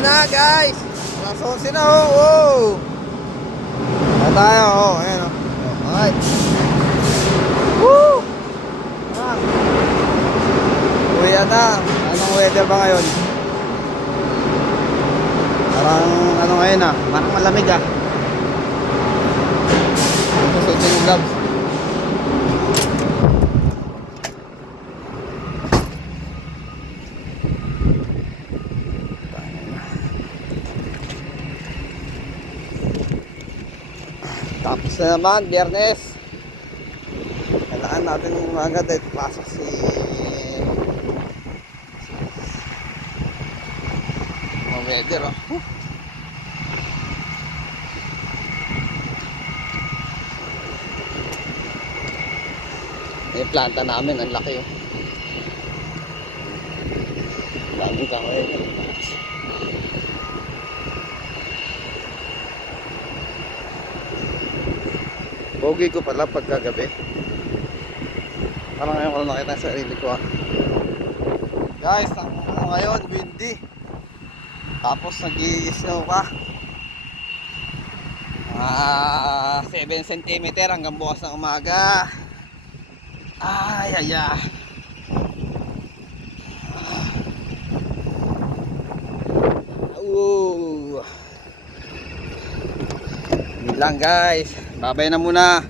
Umaga na guys. Alas 11 na oh. Wow. Na tayo oh. Ayan oh. Alright. Woo! Ah. Uwi na. Anong weather ba ngayon? Parang ano ngayon ah. Parang malamig ah. Susunod yung gloves. Tapos na naman, Biyernes. Kailangan natin umaga dahil pasok si mga weather oh. Yung planta namin, ang laki oh. Daming kahoy. Pogi ko pala pagkagabi. Parang ngayon ko lang nakita sa sarili ko ah. Guys, ang ngayon windy. Tapos nag-i-snow pa. 7 cm hanggang bukas ng umaga. Ay ay ay. Yun lang guys. Babay na muna.